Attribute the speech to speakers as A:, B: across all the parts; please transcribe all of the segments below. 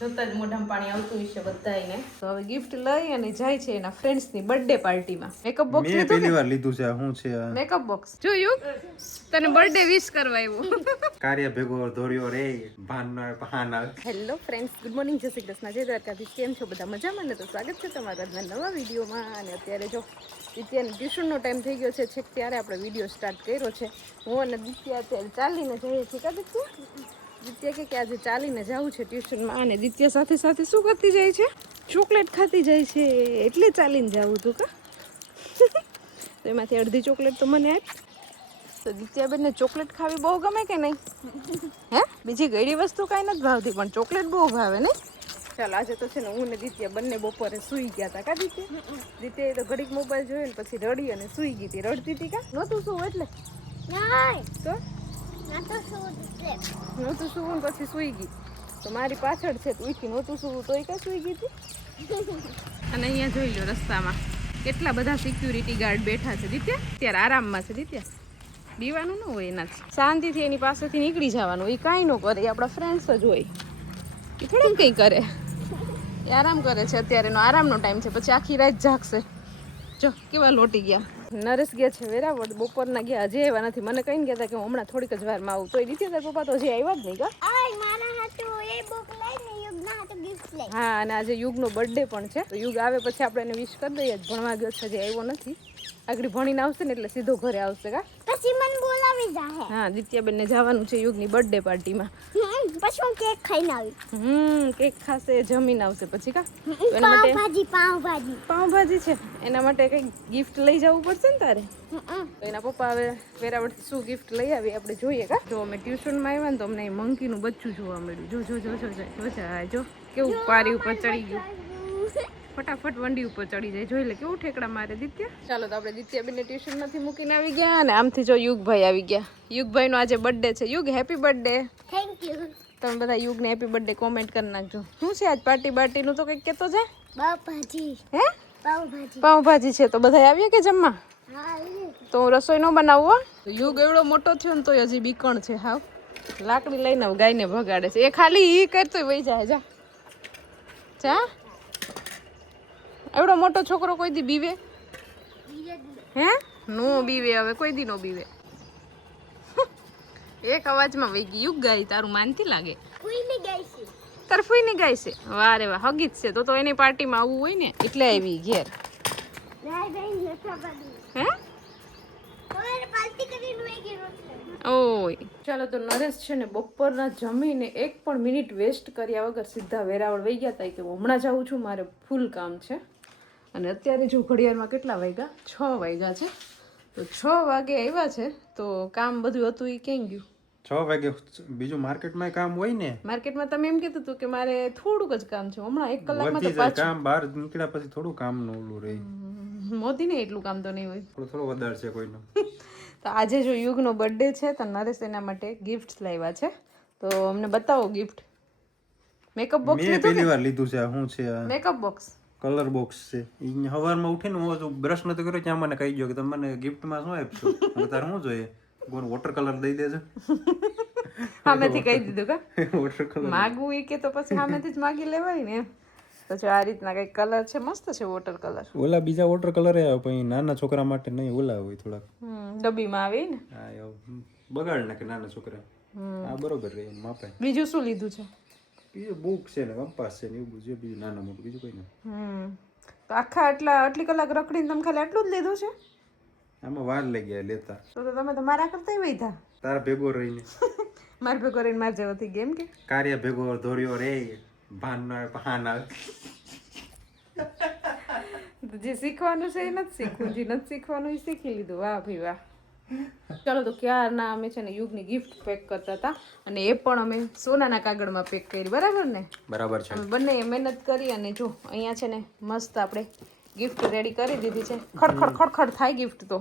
A: જોતા જ મોઢામાં પાણી આવતું હશે બધાને તો હવે ગિફ્ટ લઈ અને જાય છે એના ફ્રેન્ડ્સની બર્થડે પાર્ટીમાં મેકઅપ બોક્સ
B: મેં પહેલી વાર લીધું છે હું છે
A: મેકઅપ બોક્સ જોયું તને બર્થડે વિશ કરવા આવ્યો.
B: કાર્ય ભેગો ધોર્યો રે ભાનનો ભાન
A: હેલો ફ્રેન્ડ્સ ગુડ મોર્નિંગ જય શ્રી કૃષ્ણ. જય દ્વારકાધીશ કેમ છો બધા? મજામાં ને? તો સ્વાગત છે તમારા આજના નવા વિડીયોમાં. અને અત્યારે જો દિત્યાને ટ્યુશનનો ટાઈમ થઈ ગયો છે. છેક ત્યારે આપણે વીડિયો સ્ટાર્ટ કર્યો છે. હું અને દિત્યા અત્યારે ચાલીને જઈએ છીએ કા દિત્યા? દિત્યા કે કે આજે ચાલીને જવું છે ટ્યુશનમાં અને દિત્ય સાથે સાથે શું કરતી જાય છે? ચોકલેટ ખાતી જાય છે. એટલે ચાલીને જવું તું કા? તો એમાંથી અડધી ચોકલેટ તો મને આપ. તો દિત્યાબેનને ચોકલેટ ખાવી બહુ ગમે કે નહીં? હે? બીજી ગળી વસ્તુ કાંઈ નથી ભાવતી પણ ચોકલેટ બહુ ભાવે નહીં? ચાલ આજે તો છે ને હું ને દિત્યા બંને બપોરે સૂઈ ગયા હતા કા દિત્ય દિત્યાએ તો ઘડીક મોબાઈલ જોયો ને પછી રડી અને સૂઈ ગઈ હતી રડતી હતી કા? નહોતું શું એટલે? તો? નહોતું સૂવું પછી સૂઈ ગઈ. તો મારી પાછળ છે તો ઉઠી નહોતું સૂવું તોય કા સૂઈ ગઈ હતી? અને અહીંયા જોઈ લો રસ્તામાં. કેટલા બધા સિક્યુરિટી ગાર્ડ બેઠા છે દિત્યા? ત્યારે આરામમાં છે દિત્યા. બીવાનું ન હોય એનાથી શાંતિથી એની પાસેથી નીકળી જવાનું. એ કાંઈ ન કરે. આપણા ફ્રેન્ડ્સ જ હોય. એ થોડું કંઈ કરે. એ આરામ કરે છે અત્યારે. એનો આરામનો ટાઈમ છે. પછી આખી રાત જાગશે. જો, કેવા લોટી ગયા. નરેશ ગયા છે વેરાવળ બપોરના ગયા હજી આવ્યા નથી. મને કહીને ગયા હતા કે હું હમણાં થોડીક જ વારમાં આવું. તો એ રીતે પપ્પા તો હજી આવ્યા જ નહીં કા? હા અને આજે યુગનો બર્થડે પણ છે. તો યુગ આવે પછી આપણે એને વિશ કરી દઈએ. ભણવા ગયો છે હજી આવ્યો નથી. આગળ ભણીને આવશે ને એટલે સીધો ઘરે આવશે કા
C: પછી મને બોલાવી જાહે
A: હા દિત્યાબેન ને જવાનું છે યુગની બર્થડે પાર્ટીમાં
C: પછી હું કેક ખાઈને આવી
A: હમ કેક ખાશે જમીને આવશે પછી કા એના માટે
C: પાવભાજી પાવભાજી
A: પાવભાજી છે એના માટે કંઈક ગિફ્ટ લઈ જવું પડશે ને તારે તો એના પપ્પા હવે વેરાવળથી શું ગિફ્ટ લઈ આવી આપણે જોઈએ કા જો અમે ટ્યુશનમાં આવ્યા ને તો અમને મંકી નું બચ્ચું જોવા મળ્યું જો જો જો જો જો જો કેવું પારી ઉપર ચડી ગયું ફટાફટ વંડી ઉપર ચડી જાય. જોઈ લે કેવું ઠેકડા મારે દિત્ય? ચાલો તો આપણે દિત્યાબેનને ટ્યુશનમાંથી મૂકીને આવી ગયા અને આમથી જો યુગભાઈ આવી ગયા. યુગભાઈનો આજે બર્થડે છે. યુગ હેપી બર્થડે
C: થેન્ક યુ
A: તમે બધા યુગને હેપી બર્થડે કોમેન્ટ કરી નાખજો. શું છે આજ પાર્ટી બાર્ટીનું તો કંઈક કહેતો છે?
C: પાવભાજી
A: હે?
C: પાઉભાજી.
A: પાઉંભાજી છે. તો બધા આવીએ કે જમવા? તો હું રસોઈ ન બનાવવો? યુગ એવડો મોટો થયો ને તોય હજી બીકણ છે. હાવ. લાકડી લઈને ગાયને ભગાડે છે. એ ખાલી ઈ કરતો વહી જાય. જા. જા. એવડો મોટો છોકરો કોઈ દી બીવે? હે? નો બીવે હવે કોઈ દી નો બીવે. એક અવાજમાં વહી ગયું યુગ ગાય તારું માનતી લાગે?
C: કોઈને ગઈ છે.
A: તાર ફૂઈની ગાય છે? વાહ રે વાહ હગી જ છે. તો તો એની પાર્ટીમાં આવવું હોય ને એટલે આવી ઘેર. હે? ઓય. ચાલો તો નરેશ છે ને બપોરના જમીને એક પણ મિનિટ વેસ્ટ કર્યા વગર સીધા વેરાવળ વહી ગયા હતા કે હું હમણાં જાઉં છું મારે ફૂલ કામ છે. અને અત્યારે જો ઘડિયાળમાં કેટલા વાગ્યા? છ વાગ્યા છે. તો છ વાગે આવ્યા છે. તો કામ બધું હતું એ કેમ ગયું?
B: છ વાગે બીજું માર્કેટમાં કામ હોય ને?
A: માર્કેટમાં તમે એમ કીધું હતું કે મારે થોડુંક જ કામ છે. હમણાં એક કલાકમાં તો
B: પાછું કામ બહાર નીકળ્યા પછી થોડું કામનું ઓલું રહી.
A: મોદીને એટલું કામ તો નહીં હોય.
B: થોડું થોડું વધારે છે કોઈનું.
A: તો આજે જો યુગનો બર્થડે છે તો નરેશ એના માટે ગિફ્ટ લાવ્યા છે. તો અમને બતાવો ગિફ્ટ મેકઅપ બોક્સ
B: મેં પહેલી વાર લીધું છે હું શું છે
A: મેકઅપ બોક્સ
B: કલર બોક્સ છે. એ સવારમાં ઉઠીને હું હજુ બ્રશ નતો કર્યો ત્યાં મને કહી ગયો કે તમે મને ગિફ્ટમાં શું આપશો? તારે શું જોઈએ? કોણ વોટર કલર દઈ દેજો?
A: સામેથી કહી દીધું કા?
B: વોટર કલર
A: માગવું એ કે તો પછી સામેથી જ માગી લેવાય ને. એમ તો જો આ રીતના કંઈક કલર છે મસ્ત છે વોટર કલર
B: ઓલા બીજા વોટર કલર આવે પણ નાના છોકરા માટે નહીં ઓલા હોય થોડાક.
A: ડબ્બીમાં આવે ને.
B: હા બગાડ નાખે નાના છોકરા. આ બરોબર રહે એમ માપે.
A: બીજું શું લીધું છે?
B: બીજું બુક છે ને કંપાસ છે ને એવું બધું બીજું નાનું મોટું બીજું કઈ નહીં
A: હમ. તો આખા આટલા આટલી કલાક રખડીને તમે ખાલી આટલું જ લીધું છે?
B: આમાં વાર લઈ ગયા લેતા.
A: તો તો તમે તો મારા કરતા વૈધા.
B: તારા ભેગો રહીને.
A: મારે ભેગો રહીને માર જેવો થઈ ગેમ કે?
B: કાર્ય ભેગો ધોર્યો રે ભાન નો ભાન આવે.
A: જે શીખવાનું છે એ નથી શીખવું જે નથી શીખવાનું એ શીખી લીધું. વાહ ભાઈ વાહ. ચાલો તો ક્યારના અમે છે ને યુગની ગિફ્ટ પેક કરતા હતા અને એ પણ અમે સોનાના કાગળમાં પેક કરી બરાબર ને?
B: બરાબર છે.
A: અમે બંને મહેનત કરી અને જો અહીંયા છે ને મસ્ત આપણે ગિફ્ટ રેડી કરી દીધી છે. ખડખડ ખડખડ થાય ગિફ્ટ તો.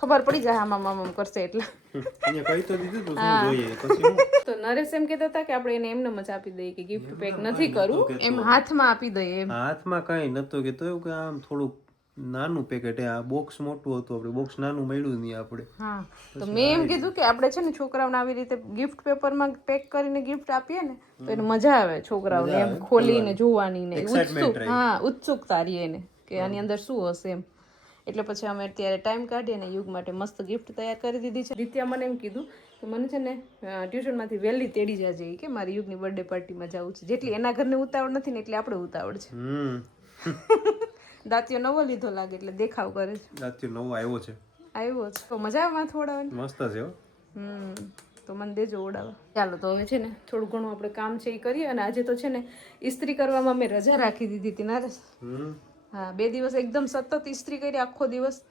A: ખબર પડી જાય આમાં મામા કરશે એટલે.
B: અહીંયા કહી તો દીધું તું શું જોઈએ? પછી હું?
A: તો નરેશ એમ કહેતા હતા કે આપણે એને એમને મજા આપી દઈએ કે ગિફ્ટ પેક નથી કરવું એમ હાથમાં આપી દઈએ એમ.
B: હાથમાં કઈ નતું કે તો એવું કે આમ થોડુંક નાનું પેકેટ આ બોક્સ મોટું હતું આપણે બોક્સ નાનું મળ્યું નહીં આપણે
A: હા તો મેં એમ કીધું કે આપણે છે ને છોકરાઓને આવી રીતે ગિફ્ટ પેપરમાં પેક કરીને ગિફ્ટ આપીએ ને તો એને મજા આવે છોકરાઓને એમ ખોલીને જોવાની ને ઉત્સુક હા ઉત્સુકતા રહીએ એને કે આની અંદર શું હશે એમ. એટલે પછી અમે અત્યારે ટાઈમ કાઢીએ ને યુગ માટે મસ્ત ગિફ્ટ તૈયાર કરી દીધી છે. રીત્યા મને એમ કીધું કે મને છે ને ટ્યુશનમાંથી વહેલી તેડી જાજે કે મારી યુગની બર્થડે પાર્ટીમાં જવું છે. જેટલી એના ઘરને ઉતાવળ નથી ને એટલી આપણે ઉતાવળ છે. દાંતિયો નવો લીધો લાગે એટલે દેખાવ કરે છે.
B: દાંતિયો નવો આવ્યો છે.
A: આવ્યો છે. તો મજા આવે માથું
B: મસ્ત છે
A: હમ તો મને દેજો ઓડાવા ચાલો તો હવે છે ને થોડું ઘણું આપણે કામ છે એ કરીએ અને આજે તો છે ને ઇસ્ત્રી કરવામાં મેં રજા રાખી દીધી હતી નારેશ હા બે દિવસ એકદમ સતત ઇસ્ત્રી કરી આખો દિવસ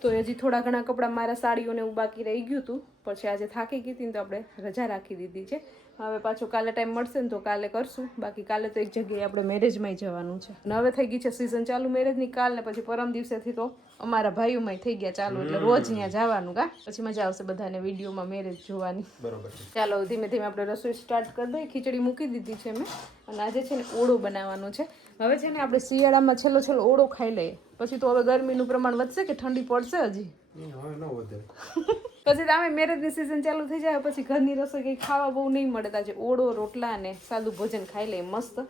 A: તો હજી થોડા ઘણા કપડાં મારા સાડીઓને એવું બાકી રહી ગયું હતું. પછી આજે થાકી ગઈ હતી ને તો આપણે રજા રાખી દીધી છે. હવે પાછો કાલે ટાઈમ મળશે ને તો કાલે કરશું. બાકી કાલે તો એક જગ્યાએ આપણે મેરેજમાંય જવાનું છે. અને હવે થઈ ગઈ છે સિઝન ચાલુ મેરેજની કાલ ને પછી પરમ દિવસેથી તો અમારા ભાઈઓમાંય થઈ ગયા ચાલુ એટલે રોજ ત્યાં જવાનું કા. પછી મજા આવશે બધાને વિડીયોમાં મેરેજ જોવાની.
B: બરોબર
A: ચાલો ધીમે ધીમે આપણે રસોઈ સ્ટાર્ટ કરી દઈએ. ખીચડી મૂકી દીધી છે મેં. અને આજે છે ને ઓળો બનાવવાનો છે. હવે છે ને આપણે શિયાળામાં છેલ્લો છેલ્લો ઓળો ખાઈ લઈએ. પછી તો હવે ગરમીનું પ્રમાણ વધશે કે ઠંડી પડશે હજી? પછી તો આમે મેરેજની સિઝન ચાલુ થઈ જાય પછી ઘરની રસોઈ કંઈ ખાવા બહુ નહીં મળે. તો ઓળો રોટલા અને સાદું ભોજન ખાઈ લઈએ મસ્ત.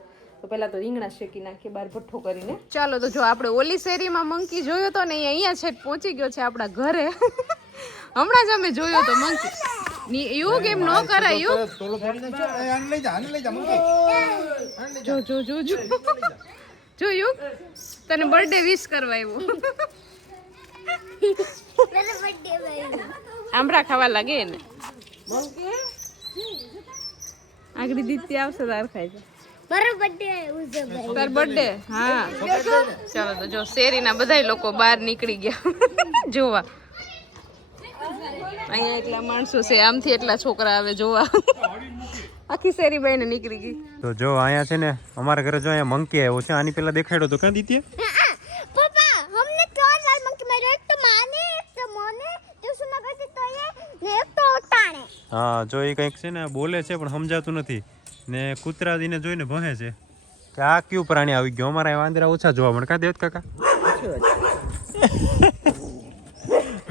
A: તો પહેલા તો રીંગણા શેકી નાખીએ બાર ભઠ્ઠો કરીને. ચાલો તો જો આપણે ઓલી શેરીમાં મંકી જોયો તો ને અહીંયા છે પહોંચી ગયો છે આપણા ઘરે. હમણાં જ અમે જોયો તો મંકી એવું કેમ ન કરાય એવું? જો જો જો. જો જોયું તને બર્થડે વિશ કરવા આવ્યો.
C: મેરો
A: આંબળા ખાવા લાગે ને આગળ દીદી આવશે તાર ખાઈ જાય
C: મારો બર્થડે
A: તાર બર્થડે હા. ચાલો તો જો શેરીના બધા લોકો બહાર નીકળી ગયા. જોવા. અહીંયા એટલા માણસો છે. આમથી એટલા છોકરા આવે જોવા. આખી શેરી બહેને નીકળી ગઈ.
B: તો જો અહીંયા છે ને અમારા ઘરે જો અહીંયા મંકી આવ્યો છે. આની પેલા દેખાડ્યો તો ક્યાં દીધી હા જો એ કંઈક છે ને બોલે છે પણ સમજાતું નથી. ને કૂતરા દીને જોઈને ભહે છે. કે આ કયું પ્રાણી આવી ગયો? અમારા વાંદરા ઓછા જોવા મળે. કા દેવત કાકા?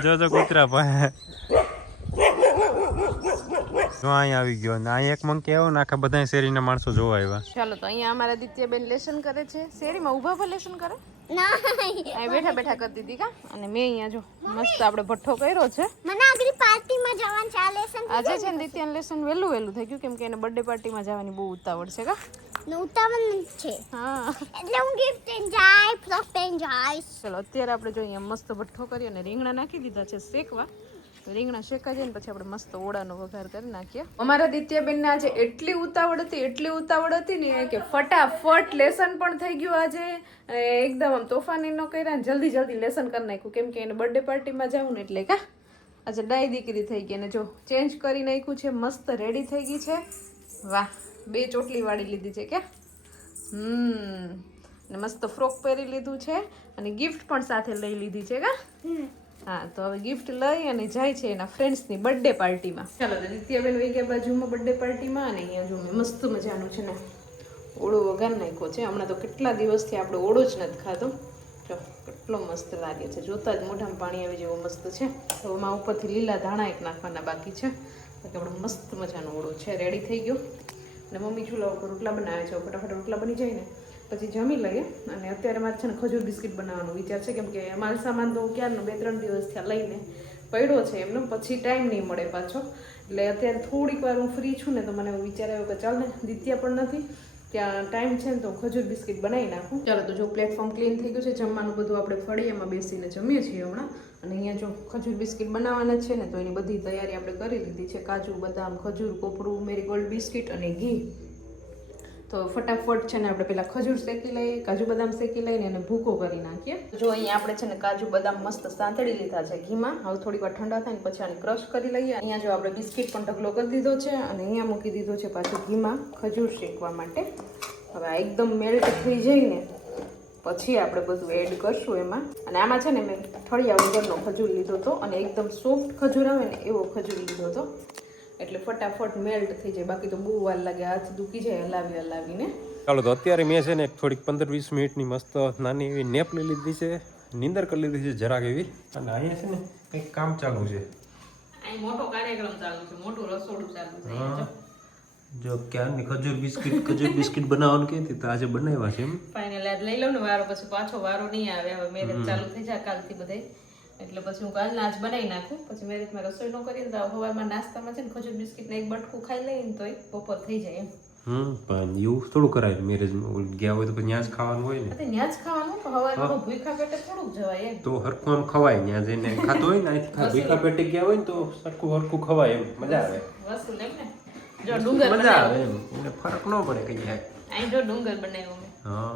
B: જો. જો કૂતરા ભહે જો અહીંયા આવી ગયો? ને અહીં એક મંકી આવ્યો ને આખા બધા શેરીના માણસો જોવા આવ્યા.
A: ચાલો તો અહીંયા અમારા દિત્યાબેન લેસન કરે છે. શેરીમાં ઊભા પર લેસન કરે? અહીં બેઠા બેઠા કરતી હતી કા? અને મેં અહીંયા જો મસ્ત આપણે ભઠ્ઠો કર્યો છે.
C: મને આગળ પાર્ટીમાં જવાનું છે આ લેસન
A: આજે છે ને દિત્યાન લેસન વહેલું વહેલું થઈ ગયું કેમ કે એને બર્થડે પાર્ટીમાં જવાની બહુ ઉતાવળ છે કા?
C: ઉતાવળ છે.
A: હા.
C: એટલે હું ગિફ્ટ એન્જોય ફ્લોપ એન્જોય
A: ચલો અત્યારે આપણે જો અહીંયા મસ્ત ભઠ્ઠો કરી અને રીંગણા નાખી દીધા છે શેકવા. રીંગણા શેકાઈ જાય ને પછી આપણે મસ્ત ઓળાનો વઘાર કરી નાખીએ. અમારા દિત્યાબેનને આજે એટલી ઉતાવળ હતી એટલી ઉતાવળ હતી ને કે ફટાફટ લેસન પણ થઈ ગયું આજે. એકદમ આમ તોફાની ન કર્યા ને જલ્દી જલ્દી લેસન કરી નાખ્યું કેમ કે એને બર્થડે પાર્ટીમાં જવું ને એટલે કા. આજે ડાય દીકરી થઈ ગઈ અને જો ચેન્જ કરી નાખ્યું છે મસ્ત રેડી થઈ ગઈ છે. વાહ બે ચોટલી વાળી લીધી છે કે. હમ ને મસ્ત ફ્રોક પહેરી લીધું છે અને ગિફ્ટ પણ સાથે લઈ લીધી છે કા. હા, તો હવે ગિફ્ટ લઈ અને જાય છે એના ફ્રેન્ડ્સની બર્થડે પાર્ટીમાં ચાલો, તો દિત્યાબેન વહી ગયા બાજુમાં બર્થડે પાર્ટીમાં અને અહીંયા જો મસ્ત મજાનું છે ને ઓળો વઘાર નાખ્યો છે. હમણાં તો કેટલા દિવસથી આપણે ઓળો જ નથી ખાધો. જો, કેટલો મસ્ત લાગે છે. જોતા જ મોઢામાં પાણી આવી જેવો મસ્ત છે. તો એમાં ઉપરથી લીલા ધાણા એક નાખવાના બાકી છે. બાકી આપણો મસ્ત મજાનો ઓળો છે. રેડી થઈ ગયો? અને મમ્મી ચૂલા ઉપર રોટલા બનાવે છે. ફટાફટ રોટલા બની જાય ને? પછી જમી લઈએ. અને અત્યારે મારે છે ને ખજૂર બિસ્કિટ બનાવવાનો વિચાર છે. કેમ કે માલ સામાન તો ક્યારનો બે ત્રણ દિવસ થયા લઈને પડ્યો છે એમનો, પછી ટાઈમ નહીં મળે પાછો. એટલે અત્યારે થોડીક વાર હું ફ્રી છું ને તો મને વિચાર આવ્યો કે ચાલ ને, દિત્યા પણ નથી. ત્યાં ટાઈમ છે ને તો ખજૂર બિસ્કિટ બનાવી નાખું. ચાલો તો જો પ્લેટફોર્મ ક્લીન થઈ ગયું છે, જમવાનું બધું આપણે ફળિયામાં બેસીને જમીએ છીએ હમણાં. અને અહીંયા જો ખજૂર બિસ્કિટ બનાવવાના છે ને, તો એની બધી તૈયારી આપણે કરી લીધી છે. કાજુ, બદામ, ખજૂર, કોપરું, મેરીગોલ્ડ બિસ્કિટ અને ઘી. તો ફટાફટ છે ને આપણે પેલા ખજૂર શેકી લઈએ, કાજુ બદામ શેકી લઈને એને ભૂકો કરી નાખીએ. જો અહીંયા આપણે છે ને કાજુ બદામ મસ્ત સાંતળી લીધા છે ઘીમાં. હવે થોડીક વાર ઠંડા થાય ને પછી આને ક્રશ કરી લઈએ. અહીંયા જો આપણે બિસ્કિટ પણ ઢગલો કરી દીધો છે અને અહીંયા મૂકી દીધો છે પાછું ઘીમાં ખજૂર શેકવા માટે. હવે આ એકદમ મેલ્ટ થઈ જઈને પછી આપણે બધું એડ કરશું એમાં. અને આમાં છે ને મેં થળિયા વગરનો ખજૂર લીધો હતો અને એકદમ સોફ્ટ ખજૂર આવે ને એવો ખજૂર લીધો હતો. એટલે ફટાફટ મેલ્ટ થઈ જાય. બાકી તો બહુ વાર લાગે. હાથ દુખી જાય હલાવી હલાવીને.
B: ચાલો તો અત્યારે મેં છે ને થોડીક પંદર વીસ મિનિટની મસ્ત નાની એવી નેપ લઈ લીધી છે. નીંદર કરી લીધી છે જરાક એવી. અને અહીંયા છે ને કંઈક કામ ચાલુ છે.
A: મોટો કાર્યક્રમ ચાલુ છે. મોટું રસોડું ચાલુ છે.
B: જો. ક્યારની ખજૂર બિસ્કિટ ખજૂર બિસ્કિટ બનાવવાનું કહેતી તો. આજે બનાવ્યા છે એમ.
A: ફાઇનલ લઈ લઉં ને વારો. પછી પાછો વારો નહીં આવે. હવે મેરેજ ચાલુ થઈ જાય કાલથી બધે એટલે પછી હું કાલ નાચ બનાવી નાખું. પછી મેરેજમાં રસોઈ ન કરીએ તો સવારમાં નાસ્તામાં છે ને ખજૂર બિસ્કિટ ને એક બટકું ખાઈ લઈને તો એ બપોર થઈ જાય એમ.
B: હમ પણ એવું થોડું કરાય મેરેજમાં ગયા હોય તો પછી ત્યાં જ ખાવાનું હોય ને.
A: એટલે ત્યાં જ ખાવાનું સવારમાં ભૂખા પેટે થોડુંક જવાય એમ.
B: તો હરખું આમ ખવાય ત્યાં જઈને ખાતો હોય ને અહીંથી ભૂખા પેટે ગયા હોય ને તો સરખું હરખું ખવાય એમ. મજા આવે.
A: વસ્તુ એમ ને જો ડુંગર
B: મજા આવે એમ. એટલે ફરક ન પડે કઈ જાય
A: અહીં જો ડુંગર બનાવ્યો
B: હા.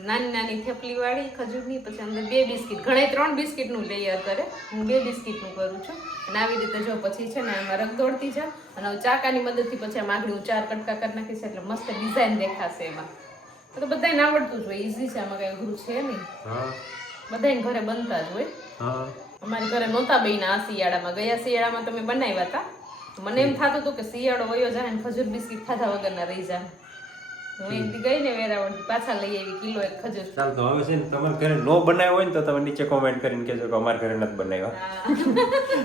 A: નાની નાની થેપલી વાળી ખજૂરની પછી અંદર બે બિસ્કિટ ઘણા ત્રણ બિસ્કિટનું લેયર કરે. હું બે બિસ્કિટનું કરું છું. અને આવી રીતે જો પછી છે ને એમાં રગદોડતી જા અને ચાકાની મદદથી પછી આમ આગળ હું ચાર કટકા કરી નાખીશ એટલે મસ્ત ડિઝાઇન દેખાશે એમાં. તો બધાને આવડતું જ હોય ઇઝી છે આમાં કઈ અઘરું છે નહીં. બધાને ઘરે બનતા જ હોય. અમારી ઘરે નહોતા બન્યા આ શિયાળામાં. ગયા શિયાળામાં તમે બનાવ્યા હતા મને એમ થતું હતું કે શિયાળો વયો જાય ને ખજૂર બિસ્કિટ ખાધા વગરના રહી જાય. હું એક દી ગઈ ને વેરાવળ પાછા લઈ આવી કિલો એક ખજૂર.
B: ચાલ તો હવે છે ને તમારે ઘરે નો બનાવ્યો હોય ને તો તમે નીચે કોમેન્ટ કરીને કહેજો કે અમારા ઘરે નથી બનાવ્યો.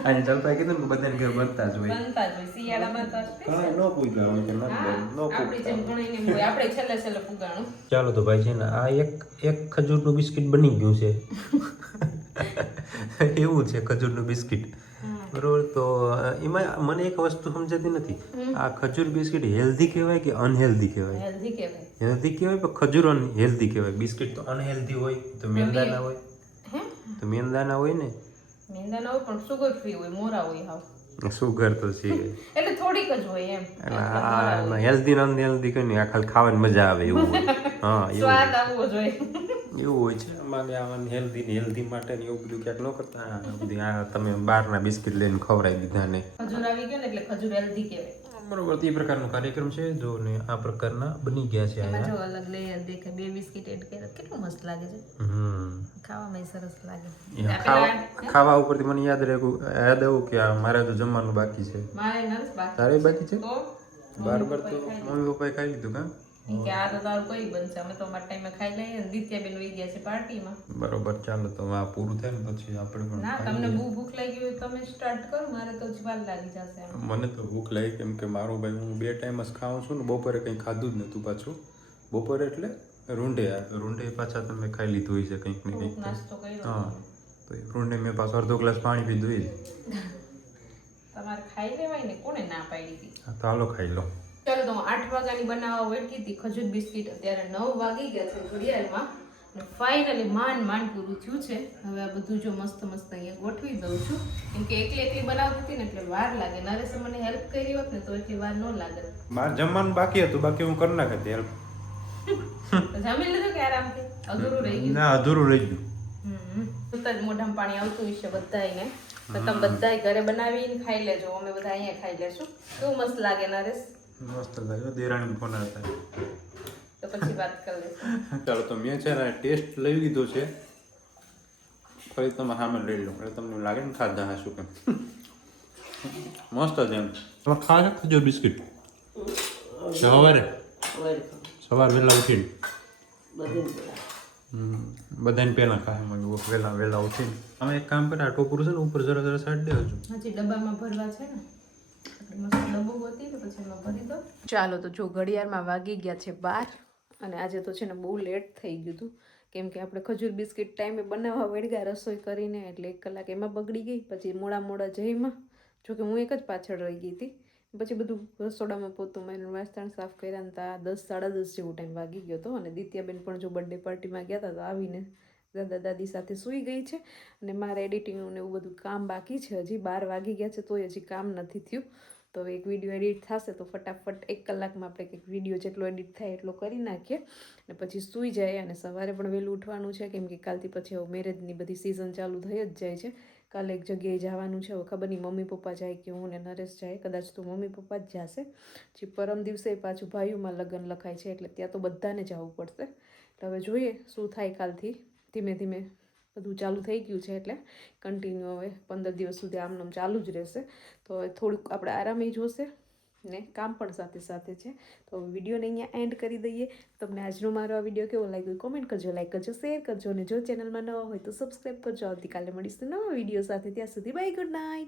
B: અને ચાલતા કીધું ને બધાને ઘરે બનતા જ હોય.
A: બનતા જ હોય. શિયાળામાં તો
B: નો પૂછતા હોય કે નો
A: આપણી જેમ ઘણી હોય. આપણે છેલ્લે છેલ્લે પુગાણું.
B: ચાલો તો ભાઈ છે ને આ એક એક ખજૂરનું બિસ્કિટ બની ગયું છે. એવું છે ખજૂરનું બિસ્કિટ. બરોબર? તો એમાં મને એક વસ્તુ સમજાતી નથી. આ ખજૂર બિસ્કિટ હેલ્ધી કહેવાય કે અનહેલ્ધી કહેવાય?
A: હેલ્ધી કહેવાય.
B: હેલ્ધી કહેવાય પણ ખજૂર અનહેલ્ધી કહેવાય? બિસ્કિટ તો અનહેલ્ધી હોય તો મેંદાના હોય. તો મેંદાના હોય ને?
A: મેંદાના હોય પણ સુગર ફ્રી હોય મોરા હોય હાવ.
B: સુગર તો છે.
A: એટલે થોડીક જ હોય એમ.
B: હેલ્ધી નોન હેલ્ધી કઈ નહીં આ ખાલી ખાવાની મજા આવે એવું હા
A: સ્વાદ આવવો જોઈએ.
B: એવું હોય છે. અમારે આ હેલ્ધી ને હેલ્ધી માટે ને એવું બધું ક્યાંક ન કરતા. બધી આ તમે બહારના બિસ્કિટ લઈને ખવડાવી દીધા ને.
A: ખજૂર આવી ગયો ને એટલે ખજૂર હેલ્ધી કહેવાય.
B: બરોબર. તે પ્રકારનો કાર્યક્રમ છે જો ને આ પ્રકારના બની ગયા છે અહીંયા
A: જો અલગ લેયર દેખે બે બિસ્કિટ એડ કર્યા. કેટલું મસ્ત લાગે છે.
B: હમ.
A: ખાવામાં સરસ લાગે.
B: ખાવા ખાવા ઉપરથી મને યાદ રહે યાદ આવું કે આ મારે તો જમવાનું બાકી છે.
A: મારે નર્સ બાકી
B: તારે બાકી છે?
A: તો
B: બરાબર તો મમ્મી પપ્પાએ ખાઈ લીધું કા?
A: કે આ તો તારું કઈ બનશે? અમે તો અમારા ટાઈમે ખાઈ લઈએ દિત્યાબેન વહી ગયા છે પાર્ટીમાં.
B: બરોબર ચાલો તો આ પૂરું થાય ને પછી આપણે પણ
A: ના તમને બહુ ભૂખ લાગી હોય તમે સ્ટાર્ટ કરો મારે તો જવાલ લાગી જશે
B: મને તો ભૂખ લાગી કેમ કે મારો ભાઈ હું બે ટાઈમ જ ખાઉં છું ને બપોરે કંઈ ખાધું જ નહોતું પાછું. બપોરે એટલે રૂંઢે રૂંઢે પાછા તમે ખાઈ લીધું હોય છે કંઈક ને કંઈક
A: નાસ્તો કર્યો
B: હા તો એ રૂંઢે મેં પાછો અડધો ગ્લાસ પાણી પીધું
A: તમારે ખાઈ લેવાય ને? કોને ના પાડી હતી?
B: ચાલો ખાઈ લો.
A: ચાલો તો હું આઠ વાગ્યાની બનાવવા વેઠી હતી ખજૂર બિસ્કિટ અત્યારે નવ વાગી ગયા છે ઘડિયાળમાં. અને ફાઇનલી માંડ માંડ પૂરું થયું છે. હવે આ બધું જો મસ્ત મસ્ત અહીંયા ગોઠવી દઉં છું. કેમ કે એકલી એકલી બનાવતી હતી ને એટલે વાર લાગે. નરેશે મને હેલ્પ કરી હોત ને તો એટલી વાર ન લાગે.
B: મારે જમવાનું બાકી હતું બાકી હું કરી નાખે હેલ્પ
A: જમી લીધું કે આરામથી? અધૂરું રહી ગયું?
B: ના અધૂરું રહી ગયું.
A: સતત મોઢામ જ મોઢામાં પાણી આવતું હશે બધાને તો તમે બધાય ઘરે બનાવીને ખાઈ લેજો. અમે બધા અહીંયા ખાઈ લેશું. કેવું મસ્ત લાગે નરેશ?
B: મસ્ત લાગ્યો દેરાણી ફોન હતા.
A: તો પછી વાત કરી લઈશું.
B: ચાલો તો મેં છે ને ટેસ્ટ લઈ લીધો છે. ફરી તમે સામે લઈ લો એટલે તમને લાગે ને ખાધા હશું કેમ મસ્ત છે એમ. તમે ખાશો ખજૂર બિસ્કિટ? સવારે? સવાર વહેલા ઉઠીને? હમ, બધાને પહેલાં ખાય મને વહેલા વહેલા ઉઠીને. અમે એક કામ કરે આ ટોપરું છે ને ઉપર જરા જરા સાઈડ દેજો.
A: હજી ડબ્બામાં ભરવા છે ને. ચાલો તો જો ઘડિયાળમાં વાગી ગયા છે બાર અને આજે તો છે ને બહુ લેટ થઈ ગયું હતું. કેમ કે આપણે ખજૂર બિસ્કિટ ટાઈમે બનાવવા વેડગા રસોઈ કરીને એટલે એક કલાક એમાં બગડી ગઈ. પછી મોડા મોડા જઈમાં, જોકે હું એક જ પાછળ રહી ગઈ હતી. પછી બધું રસોડામાં પોતું મેં વાસણ સાફ કર્યા હતા દસ, સાડા દસ જેવો ટાઈમ વાગી ગયો હતો. અને દિત્યાબેન પણ જો બર્થડે પાર્ટીમાં ગયા હતા તો આવીને દાદા દાદી સાથે સૂઈ ગઈ છે. અને મારે એડિટિંગનું ને એવું બધું કામ બાકી છે. હજી બાર વાગી ગયા છે તોય હજી કામ નથી થયું. તો હવે એક વીડિયો એડિટ થશે તો ફટાફટ એક કલાકમાં આપણે કંઈક વીડિયો જેટલો એડિટ થાય એટલો કરી નાખીએ અને પછી સૂઈ જાય અને સવારે પણ વહેલું ઉઠવાનું છે, કેમ કે કાલથી પછી હવે મેરેજની બધી સિઝન ચાલુ થઈ જ જાય છે. કાલે એક જગ્યાએ જવાનું છે, હવે ખબર નહીં મમ્મી પપ્પા જાય કે હું ને નરેશ જાય, કદાચ તો મમ્મી પપ્પા જ જશે. પછી પરમ દિવસે પાછું ભાઈઓમાં લગ્ન લખાય છે, એટલે ત્યાં તો બધાને જવું પડશે. એટલે હવે જોઈએ શું થાય કાલથી ધીમે ધીમે. બધું ચાલુ થઈ ગયું છે એટલે કન્ટિન્યુ હવે પંદર દિવસ સુધી આમનામ ચાલુ જ રહેશે. તો હવે થોડુંક આપણે આરામે જોશે ને કામ પણ સાથે સાથે છે. તો વિડીયોને અહીંયા એન્ડ કરી દઈએ. તમને આજનો મારો આ વીડિયો કેવો લાગ્યો કોમેન્ટ કરજો લાઈક કરજો શેર કરજો અને જો ચેનલમાં નવા હોય તો સબસ્ક્રાઈબ કરજો. આવતીકાલે મળીશું નવા વીડિયો સાથે. ત્યાં સુધી બાય ગુડ નાઇટ